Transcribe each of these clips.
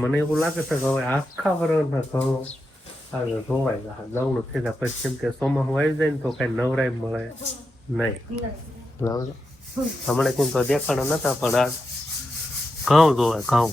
મને એવું લાગે છે કે હવે આખા વર્ષના ઘઉં આગળ ધોવાઈ જાય નવણું થઈ જાય પછી કેમ કે ચોમાસું આવી જાય ને તો કઈ નવરાય મળે નહીં. બરાબર. હમણાં કેમ તો દેખાણા નતા પણ આ ઘઉં ધોવાય ઘઉં.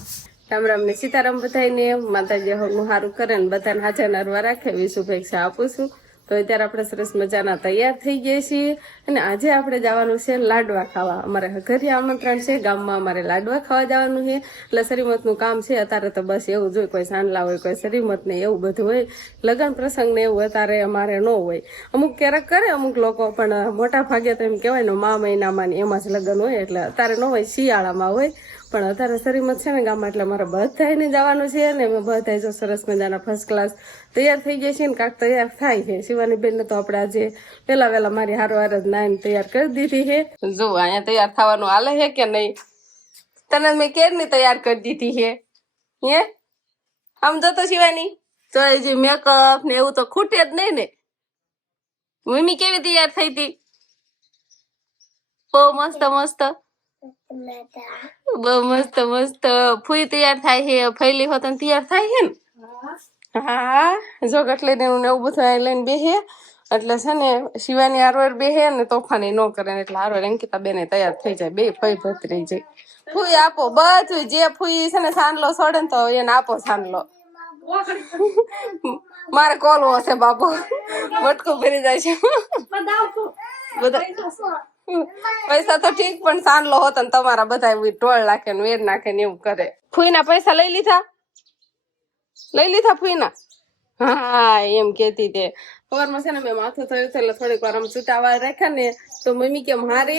રામ રામ ને સીતારામ બધાને માતાજી હરનું સારું કરે ને બધાને હાજર નરવા રાખે એવી શુભેચ્છા આપું છું. તો અત્યારે આપણે સરસ મજાના તૈયાર થઈ ગયા છીએ અને આજે આપણે જવાનું છે લાડવા ખાવા. અમારે ઘરે આમંત્રણ છે, ગામમાં અમારે લાડવા ખાવા જવાનું છે. એટલે શરીમતનું કામ છે અત્યારે તો બસ એવું જ હોય, કોઈ સાંડલા હોય, કોઈ શરીમત ને એવું બધું હોય. લગ્ન પ્રસંગ ને એવું અત્યારે અમારે ન હોય. અમુક ક્યારેક કરે અમુક લોકો, પણ મોટા ભાગે તો એમ કહેવાય ને મા મહિનામાં ને એમાં જ લગ્ન હોય. એટલે અત્યારે ન હોય, શિયાળામાં હોય. પણ અત્યારે શરીમત છે ને ગામમાં, એટલે મારે બધાને જવાનું છે ને અમે બધા જો સરસ મજાના ફર્સ્ટ ક્લાસ તૈયાર થઈ જાય છે ને કાંક તૈયાર થાય છે. શિવાની બેનને તો આપણે આજે વહેલા મારી હારવાર જ નાઈને તૈયાર કરી દીધી છે. જો અહીંયા તૈયાર થવાનું હાલે છે કે નહીં? તને મેં કેરની તૈયાર કરી દીધી છે હે? આમ જતો શિવાની તો જે મેકઅપ ને એવું તો ખૂટે જ નહીં ને. મમ્મી કેવી તૈયાર થઈ હતી? બહુ મસ્ત મસ્ત, બહુ મસ્ત મસ્ત. ફૂઈ તૈયાર થાય છે, ફૈલી હોતન તૈયાર થાય છે ને. હા જો ગટલી ને એવું બધું લઈને બેહે એટલે છે ને શિવાની હારવાર બેહે ને તોફાની ન કરે એટલે હારવાર અંકિતા બેને તૈયાર થઈ જાય. બે ફઈ ભત્રી જાય. ફૂઈ આપો બધું જે ફૂઈ છે ને સાંડલો છોડે ને તો એને આપો સાંડલો. મારે કોલવો છે બાપુ, મટકું ભરી જાય છે બધા. પૈસા તો ઠીક પણ સાંડલો હોત ને તમારા બધા ઢોળ નાખે ને વેર નાખે ને એવું કરે. ફૂઈના પૈસા લઈ લીધા ફૂઈના? હા એમ કેતી તે સવારમાં છે ને મેં માથું થયું છે એટલે થોડીક વાર આમ છૂટા વાળ રાખ્યા ને તો મમ્મી કે મારે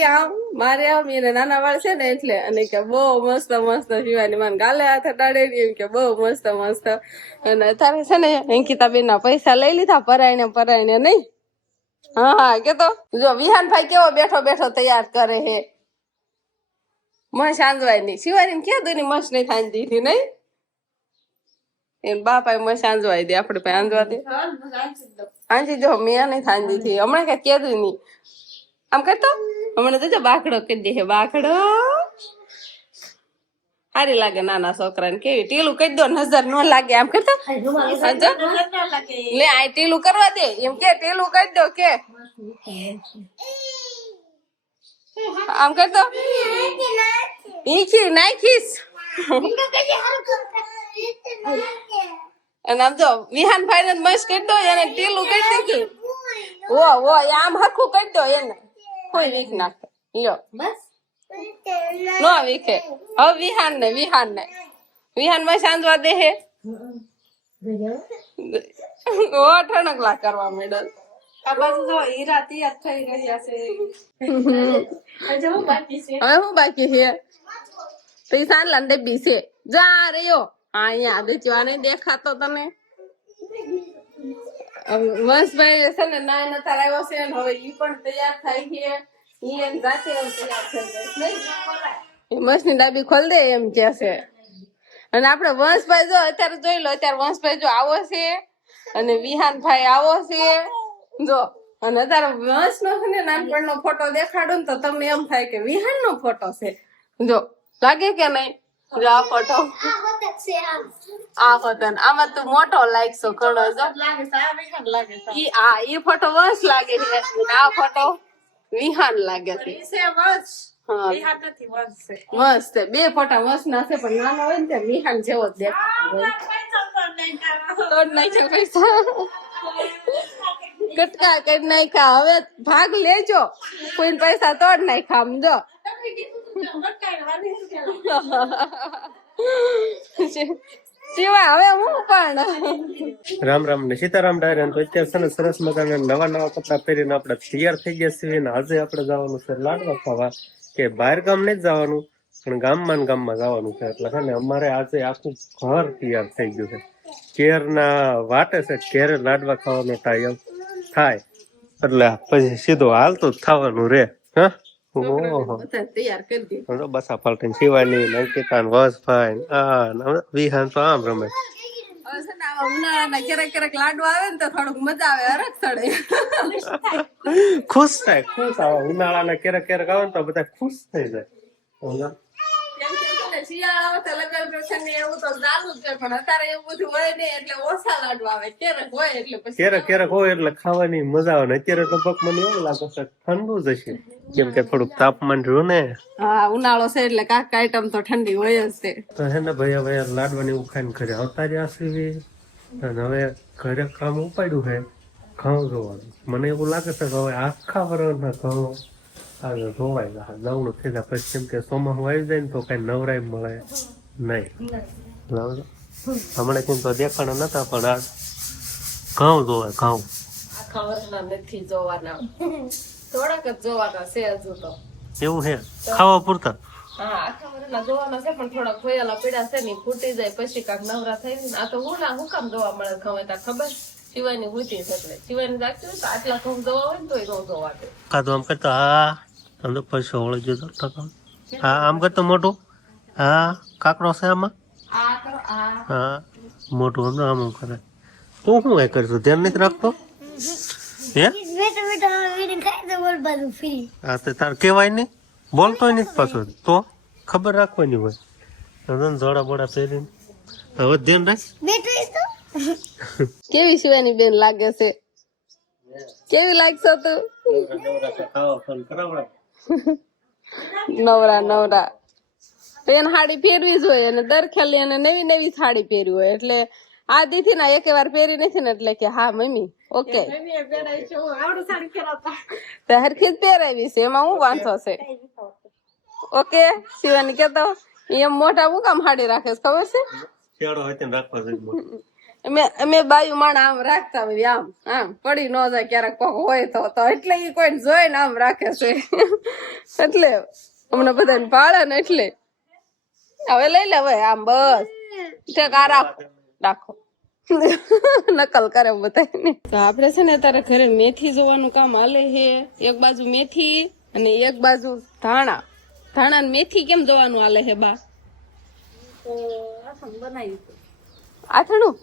આમ એને નાના વાળ છે ને એટલે, અને કે બહુ મસ્ત મસ્ત શિવાની માન ગાલે હાથે ડાળે એમ કે બહુ મસ્ત મસ્ત. અને અત્યારે છે ને અંકિતા બેન ના પૈસા લઈ લીધા પરાયણે નહીં. હા કેતો જો વિહાનભાઈ કેવો બેઠો બેઠો તૈયાર કરે હે. મસ આંજવાય નહીં શિવાની ક્યાં દુની મસ નહીં થાય દીધી નહીં. એમ બાપા મસ આંજવાય દે, આપડે પાસે આંજવા દે. આંજી જો મેં નહીં થાય દીધી હમણાં કઈ કીધું નહીં. આમ કરતો હમણાં તો જો બાકડો કરી દે હે. બાકડો સારી લાગે નાના છોકરાને. કેવી ટીલું કહી દો નજર ન લાગે. આમ કરતો લે આ ટીલું કરવા દે એમ કે ટીલું કહી દો કે આમ કરતો ઈખી નાખીશ. અને આમ જો વિહાનભાઈ ને મસ્ત કરી દો એને ટીલું કરી દીધું. ઓ આમ હરખું કરી દો એને કોઈ વીખ નાખે લ્યો બસ નો વીખે. હવે વિહાન માં સાંજવા દે હે. ઓ ઠણકલા કરવા મેડલ. આ બાજુ જો હીરા તૈયાર થઈ રહ્યા છે. હવે હું બાકી છે પૈસા લંડે બીસે જા રહ્યો. હા અહીંયા દેખ્યો આને દેખાતો તને. વંશભાઈ છે ને ના નતા આવ્યો છે ને હવે ઈ પણ તૈયાર થાય છે. ઈ એમ જાતે તૈયાર થઈ જાય મસ ની ડાબી ખોલ દે એમ કે છે. અને આપડે વંશભાઈ જો અત્યારે જોઈ લો, અત્યારે વંશભાઈ જો આવો છે અને વિહાનભાઈ આવો છે જો. અને અત્યારે વંશ નો છે ને નાનપણ નો ફોટો દેખાડો ને તો તમને એમ થાય કે વિહાન નો ફોટો છે. જો લાગે કે નહીં? જો આ ફોટો આ ફોટો આમાં તું મોટો લાગશો ઘણો. ઈ ફોટો વંશ લાગે છે, આ ફોટો વિહાન લાગે છે. વંશ છે. બે ફોટા વંશ ના છે પણ નાનો હોય ને ત્યાં વિહાન જેવો જ દેખાતો હોય. તોડ નાખ્યા પૈસા કટકા કરી નાખ્યા. હવે ભાગ લેજો, કોઈ પૈસા તોડ નાખ્યા. આમ જો સિવાય હવે હું પણ રામ રામ ને સીતારામ ડાયરા. તો અત્યારે છે ને સરસ મજાના નવા કપડા પહેરીને આપણે તૈયાર થઈ ગયા છીએ ને આજે આપણે જવાનું છે લાડવા ખાવા. કે બહાર ગામ નહીં જવાનું પણ ગામમાં ને ગામમાં જવાનું છે. એટલે છે ને અમારે આજે આખું ઘર તૈયાર થઈ ગયું છે. ઘેર ના વાટે છે ઘેરે લાડવા ખાવાનો ટાઈમ થાય એટલે પછી સીધો હાલતું જ થવાનું રે. હા તૈયાર કરી દીધું. બસા પલટી શિવાની અંકિતા વસભાઈ વિહાન તો આમ રમે. ઉનાળાના ક્યારેક લાડવા આવે ને તો થોડુંક મજા આવે, હરખ ચડે. ખુશ આવે ઉનાળાના ક્યારેક આવે ને તો બધા ખુશ થઈ જાય. શિયાળા આવે તો લગ્ન પ્રસંગ ને એવું તો ચાલુ જ છે પણ અત્યારે એવું બધું હોય નહીં એટલે ઓછા લાડુ આવે ક્યારેક હોય એટલે પછી ક્યારેક ક્યારેક હોય એટલે ખાવાની મજા આવે ને અત્યારે તો પગ મને એવું લાગે છે ઠંડુ જ હશે કેમ કે થોડુંક તાપમાન રહ્યું ને હા ઉનાળો છે એટલે કાંક આઈટમ તો ઠંડી હોય જ છે તો હે ને ભાઈ હવે લાડવાની એવું ખાઈને ઘરે આવતા રહ્યા છીએ અને હવે ઘરે કામ ઉપાડ્યું છે ઘઉં જોવાનું મને એવું લાગે છે કે હવે આખા વર્ષના ઘઉં આગળ ધોવાઈ ગયા નવનું થઈ જાય પછી કેમ કે ચોમાસું આવી જાય ને તો કઈ નવરાય મળે નહીં બરાબર હમણાં કેમ તો દેખાણા નતા પણ આ ઘઉં ધોવાય ઘઉં આખા વર્ષના નથી જોવાના થોડાક જ જોવાના છે હજુ તો એવું છે ખાવા પૂરતા હા આખા વર્ષના જોવાના છે પણ થોડા ખોયેલા પીડા છે ને ફૂટી જાય પછી કાંક નવરા થઈ ને આ તો હું કામ જોવા મળે ખવાય તા ખબર શિવાની હુતી છે એટલે શિવાની રાખતી હોય તો આટલા ઘઉં જોવા હોય ને તોય ઘઉં જોવા દે કાં તો આમ કરતો હા આમ તો પૈસો વળી જતો હા આમ કરતો મોટું હા કાકરો છે આમાં આ કરો આ હા મોટું આમ આમ કરે તું શું એ કરશું ધ્યાન નથી રાખતો હે હા તે તાર કેવાય નહીં બોલતોય નથી પાછો તો ખબર રાખવાની હોય જોડા બોડા પહેરીને હવે ધ્યાન રાખ કેવી શિવાની બેન લાગે છે કેવી લાગશે તું નવરા નવરા તો એને સાડી પહેરવી જ હોય અને દર ખેલી એને નવી નવી સાડી પહેરવી હોય એટલે આ દીથી ના એક વાર પહેરી નથી ને એટલે કે હા મમ્મી ઓકે હરખી જ પહેરાવી છે એમાં હું વાંધો છે ઓકે શિવાની કેતો એમ મોટા હું કામ સાડી રાખે છે ખબર છે શેડો હોય તેને રાખવા જોઈએ અમે બાયું માણા આમ રાખતા હોય આમ આમ પડી ન જાય ક્યારેક કોક હોય તો એટલે ઈ કોઈ જોઈને આમ રાખે છે એટલે અમને બધાને પાડે ને એટલે હવે લઈ લે હવે આમ બસ ઠેક આ રાખો નકલ કરે બધાને તો આપડે છે ને અત્યારે ઘરે મેથી જોવાનું કામ હાલે છે એક બાજુ મેથી અને એક બાજુ ધાણા ધાણા ને મેથી કેમ જોવાનું હાલે છે બા આથણું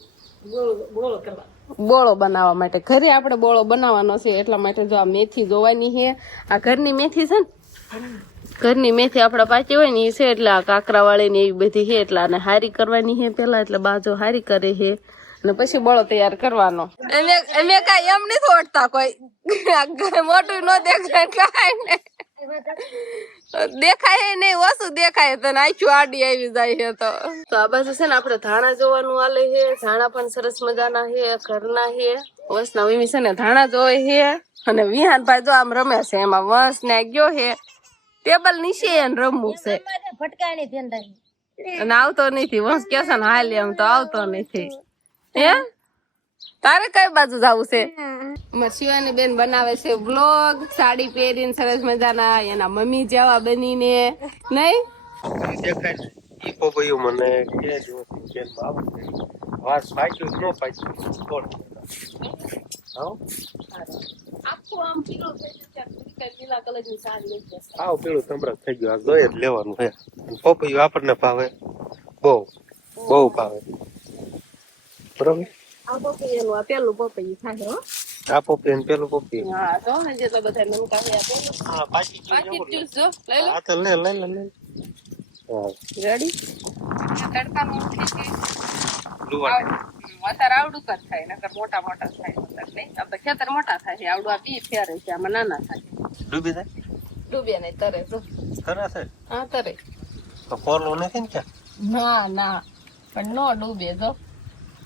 બોળો બનાવવા માટે ઘરે આપણે બોળો બનાવવાનો છે એટલા માટે જો આ મેથી જોવાની છે આ ઘરની મેથી છે ને ઘરની મેથી આપડા પાછી હોય ને એ છે એટલે આ કાકરા વાળી ને એવી બધી છે એટલે આને હારી કરવાની છે પેલા એટલે બાજુ હારી કરે છે અને પછી બોળો તૈયાર કરવાનો અમે કઈ એમ નથી ઓળતા કોઈ મોટું ન દેખાય કાંઈ ને દેખાય નહીં ઓછું દેખાય તો આખું આડી આવી જાય છે તો આ બાજુ છે ને આપડે ધાણા જોવાનું હાલે છે ધાણા પણ સરસ મજાના છે ઘરના છે વંશના વીમી છે ને ધાણા જોવે છે અને વિહાન ભાઈ જો આમ રમે છે એમાં વંશ ને ગયો છે ટેબલ નીચે એને રમવું છે અને આવતો નથી વંશ કે છે ને હાલ એમ તો આવતો નથી હે તારે કઈ બાજુ જવું છે શિવાની બેન બનાવે છે બ્લોગ સાડી પહેરીને સરસ મજાના એના મમ્મી જેવા બનીને નહીં દેખાય ઈ પોપૈયું મને કે જો કેમ બાબુ વાસ પાક્યું ન પાક્યું કોણ આવ આખું આમ પીળો થઈ ગયો છે લીલા કલરની સાડી લઈ જશે આવ પીળું તમરક થઈ ગયું આ જોઈ જ લેવાનું હે પોપૈયું આપણને ભાવે બહુ બહુ ભાવે બરોબર આ પપૈયાનું આ પેલું પપૈયું થાય હો આ પોપૈયું પેલું પોપૈયું હા તો ને જેટલા બધા નમકા છે આ પેલું હા પાકી પાછી જ્યુસ જો લઈ લો હા તો લે હા રેડી તડકાનું ઉઠી લુવા અત્યારે આવડું કર થાય નકર મોટા મોટા થાય નહીં આ તો ખેતર મોટા થાય છે આવડું આ બી ફેરે છે આમાં નાના થાય ડૂબી જાય ડૂબે નહીં તરે જો સરસ છે હા તરે તો કોલું નથી ને ક્યાં ના પણ નો ડૂબે જો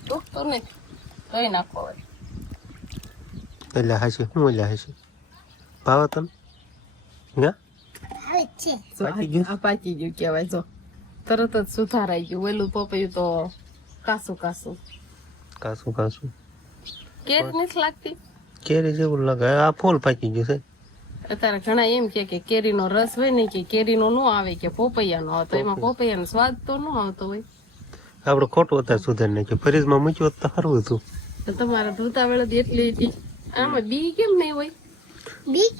ડૂબતું નથી ધોઈ નાખો હવે એટલે હાસી શું એટલે હાસી ભાવે તને આ પાકી ગયું કેવાય જો તરત જ સુધારાઈ ગયું ઓલું પપૈયું તો કાસું કાસું કાસું કાસું કેરી નથી લાગતી કેરી જેવું લાગે આ ફૂલ પાકી ગયું છે અત્યારે ઘણા એમ કે કેરીનો રસ હોય ને કે કેરીનો નો આવે કે પોપૈયાનો આવે તો એમાં પોપૈયાનો સ્વાદ તો નો આવતો હોય આપડે ખોટું હતા સુધાર નાખ્યું ફ્રીજમાં મૂક્યું તો સારું હતું તો તમારા ધોતા વેળા એટલી હતી આમાં બી કેમ નહીં હોય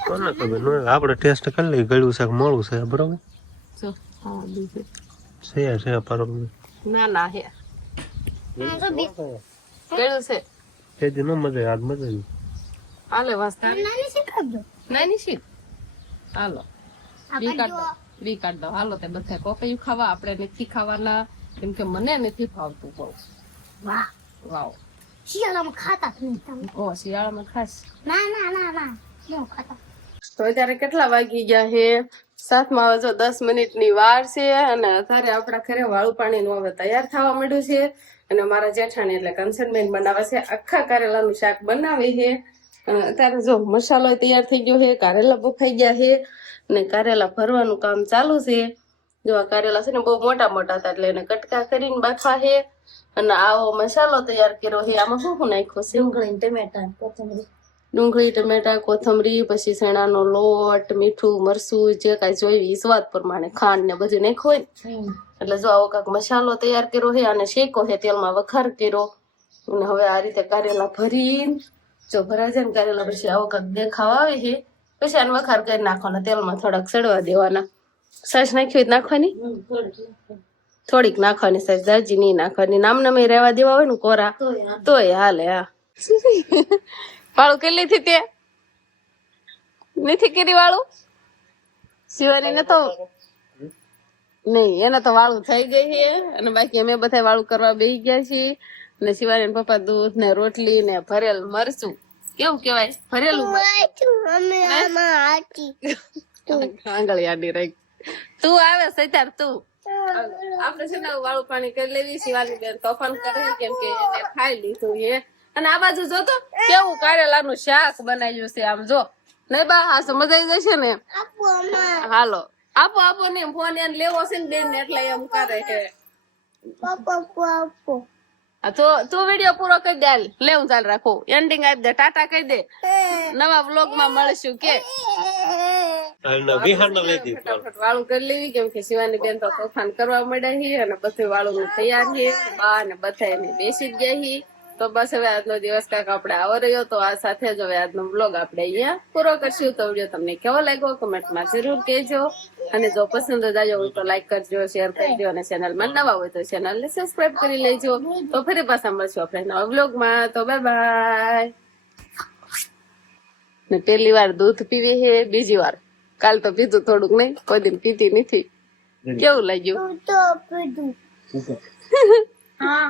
કોને ખબર ન આપણે ટેસ્ટ કરી લઈએ ગળ્યું છે કે મોળું છે બરોબર જો હા બી છે છે બરોબર ના ના હે ગળ્યું છે તે જ ન મજા આજ મજા આવી હાલે વાસ્તા નાની શીખ હાલો બી કાઢો બી કાઢ દો. હાલો તે બધા પપૈયું ખાવા, આપણે નથી ખાવાના કેમ કે મને નથી ભાવતું બહુ. વાહ વાવ. શિયાળામાં ખાતા જ નહીં તમે. ઓ શિયાળામાં ખાસ. ના ના ના ના ન ખાતા. તો અત્યારે કેટલા વાગી ગયા છે? 7 માં જો 10 મિનિટની વાર છે અને અત્યારે આપણા ઘરે વાળું પાણીનું હવે તૈયાર થવા માંડ્યું છે અને મારા જેઠાણી એટલે કંચનબેન બનાવે છે આખા કારેલાનું શાક બનાવે છે. અને અત્યારે જો મસાલો તૈયાર થઈ ગયો છે, કારેલા બફાઈ ગયા છે અને કારેલા ભરવાનું કામ ચાલુ છે. જો આ કારેલા છે ને બહુ મોટા મોટા હતા એટલે એને કટકા કરીને બાફા છે અને આવો મસાલો તૈયાર કર્યો છે. આમાં શું શું નાખ્યું છે? ડુંગળી ટમેટા કોથમરી. ડુંગળી, ટમેટા, કોથમરી, પછી ચણાનો લોટ, મીઠું, મરચું, જે કાંઈ જોઈ એ સ્વાદ પ્રમાણે ખાંડ ને બધું નાખ્યું હોય ને. એટલે જો આવો કાંઈક મસાલો તૈયાર કર્યો છે અને શેકો છે, તેલમાં વઘાર કર્યો અને હવે આ રીતે કારેલા ભરી જો ભરાઈ જાય ને કારેલા પછી આવો કાંઈક દેખાવ આવે છે. પછી આને વઘાર કરી નાખવાના, તેલમાં થોડાક સડવા દેવાના. સાસ નાખી હોય નાખવાની, થોડીક નાખવાની સાસ, જાજી નહીં નાખવાની. નામે રહેવા દેવા હોય ને કોરા તોય હાલે. હા વાળું કેટલી થી તે નથી કરી વાળું શિવાની ને તો નહીં, એને તો વાળું થઈ ગઈ છે અને બાકી અમે બધા વાળું કરવા બેસી ગયા છીએ. ને શિવાની પપ્પા દૂધ ને રોટલી ને ભરેલ મરચું, કેવું કેવાય ભરેલું આંગળી આડી રહી. તું આવે સૈતાર તું. આપડે છે ને વાળું પાણી કરી લેવી. શિવાની બેન તોફાન કરે કેમ કે એને ખાઈ લીધું છે. અને આ બાજુ જો તો કેવું કારેલાનું શાક બનાવ્યું છે. આમ જો નહીં બા, આ સમજાઈ જશે ને. હાલો આપો આપો ને ફોન એને લેવો છે ને બેન એટલે એમ કરે છે. તો તું વિડીયો પૂરો કરી દે. લેવું ચાલ રાખો, એન્ડિંગ આપી દે, ટાટા કહી દે. નવા વ્લોગ માં મળશું કે ફટાફટ વાળું કરી લેવી કેમ કે શિવાની બેન તો તોફાન કરવા મળ્યા છે અને બધું વાળું તૈયાર છે. બા ને બધા એને બેસી જ ગયા છે. તો બસ હવે આજનો દિવસ કાંઈક આપણે આવો રહ્યો. તો આ સાથે જ હવે આજનો વ્લોગ આપણે અહીંયા પૂરો કરશું. તો વિડીયો તમને કેવો લાગ્યો કમેન્ટમાં જરૂર કહેજો અને જો પસંદ જ આવ્યો હોય તો લાઈક કરજો, શેર કરજો અને ચેનલમાં નવા હોય તો ચેનલને સબસ્ક્રાઇબ કરી લેજો. તો ફરી પાછા મળશું આપણે નવા વ્લોગમાં. તો બાય બાય. ને પહેલી વાર દૂધ પીવી છે, બીજી વાર. કાલ તો પીધું થોડુંક, નહીં કોઈ દિન પીતી નથી. કેવું લાગ્યું? તો પીધું. હા